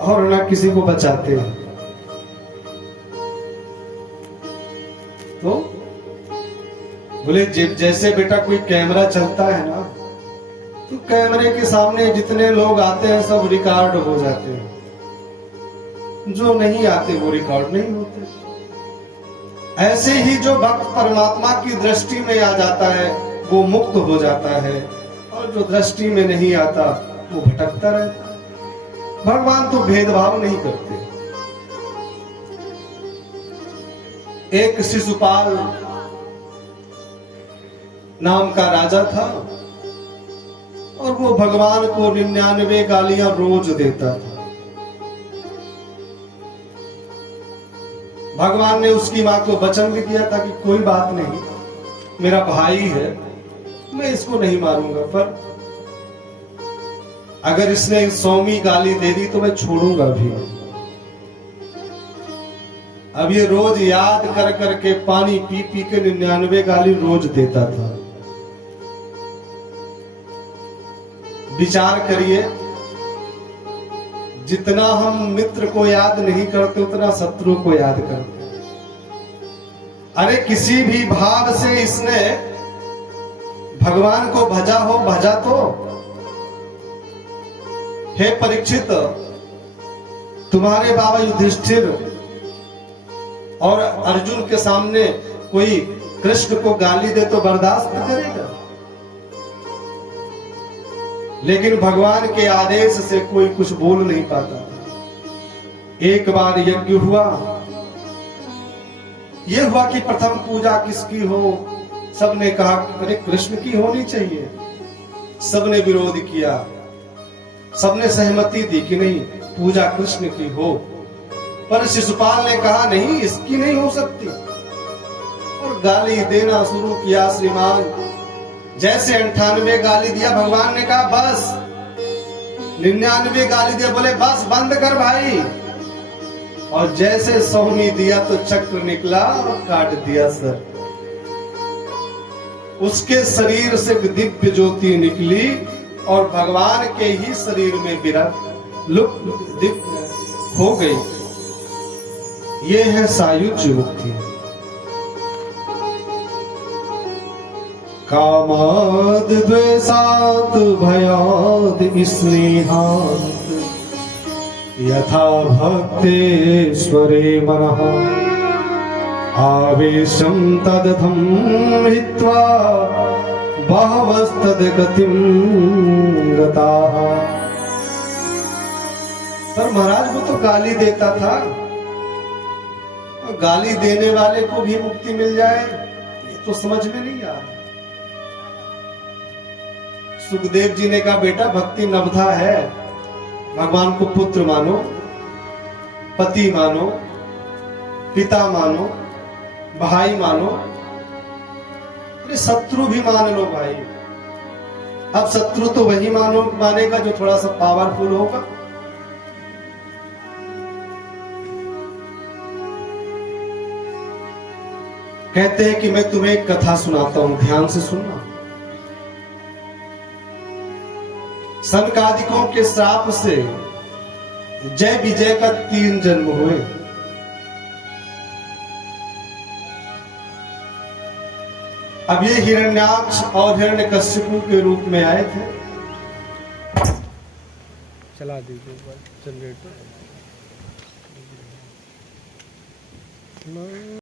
और ना किसी को बचाते हैं। तो बोले जैसे बेटा कोई कैमरा चलता है ना, तो कैमरे के सामने जितने लोग आते हैं सब रिकॉर्ड हो जाते हैं, जो नहीं आते वो रिकॉर्ड नहीं होते। ऐसे ही जो भक्त परमात्मा की दृष्टि में आ जाता है वो मुक्त हो जाता है, और जो दृष्टि में नहीं आता वो भटकता रहता है। भगवान तो भेदभाव नहीं करते। एक शिशुपाल नाम का राजा था, और वो भगवान को 99 गालियां रोज देता था। भगवान ने उसकी मां को वचन भी दिया था कि कोई बात नहीं, मेरा भाई है, मैं इसको नहीं मारूंगा, पर अगर इसने 100वीं गाली दे दी तो मैं छोड़ूंगा भी। अब ये रोज याद कर करके पानी पी पी के 99 गाली रोज देता था। विचार करिए, जितना हम मित्र को याद नहीं करते उतना शत्रु को याद करते। अरे किसी भी भाव से इसने भगवान को भजा हो, भजा तो। हे परीक्षित, तुम्हारे बाबा युधिष्ठिर और अर्जुन के सामने कोई कृष्ण को गाली दे तो बर्दाश्त न करेगा, लेकिन भगवान के आदेश से कोई कुछ बोल नहीं पाता। एक बार यज्ञ हुआ, यह हुआ कि प्रथम पूजा किसकी हो। सबने कहा अरे कृष्ण की होनी चाहिए। सबने विरोध किया, सबने सहमति दी कि नहीं, पूजा कृष्ण की हो। पर शिशुपाल ने कहा नहीं, इसकी नहीं हो सकती, और गाली देना शुरू किया। श्रीमान जैसे 98 गाली दिया, भगवान ने कहा बस। 99 गाली दिया, बोले बस बंद कर भाई। और जैसे 100वीं दिया तो चक्र निकला और काट दिया सर। उसके शरीर से दिव्य ज्योति निकली और भगवान के ही शरीर में विरत लुप्त हो गई। ये है सायुज्य मुक्ति। कामाद द्वेषात् भयाद स्नेहात् यथा भक्तेश्वरे मनः आवेशं तदथं हित्वा बहवस्तद्गतिं गताः। पर महाराज वो तो गाली देता था, गाली देने वाले को भी मुक्ति मिल जाए ये तो समझ में नहीं आ रहा। सुखदेव जी ने कहा बेटा भक्ति नवधा है, भगवान को पुत्र मानो, पति मानो, पिता मानो, भाई मानो, अरे शत्रु भी मान लो भाई। अब शत्रु तो वही मानेगा जो थोड़ा सा पावरफुल होगा। कहते हैं कि मैं तुम्हें एक कथा सुनाता हूं, ध्यान से सुनना। सनकादिकों के श्राप से जय विजय का 3 जन्म हुए। अब ये हिरण्याक्ष और हिरण्यकश्यपु के रूप में आए थे। चला दीजिए जनरेटर।